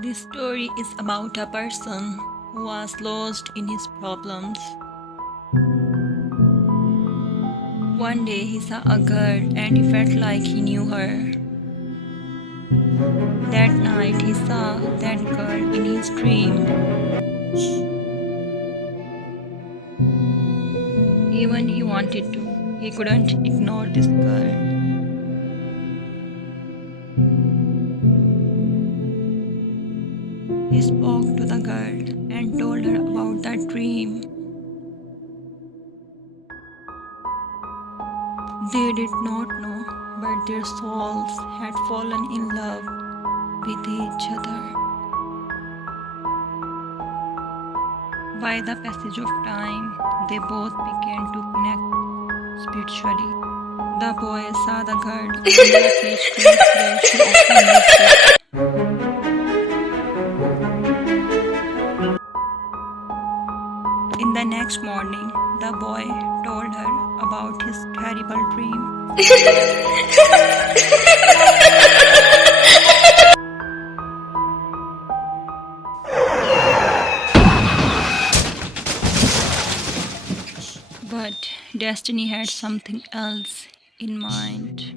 This story is about a person who was lost in his problems. One day he saw a girl and he felt like he knew her. That night he saw that girl in his dream. Even he wanted to, he couldn't ignore this girl. He spoke to the girl and told her about the dream. They did not know, but their souls had fallen in love with each other. By the passage of time, they both began to connect spiritually. The boy saw the girl on the beach where she often visited. In the next morning, the boy told her about his terrible dream. But destiny had something else in mind.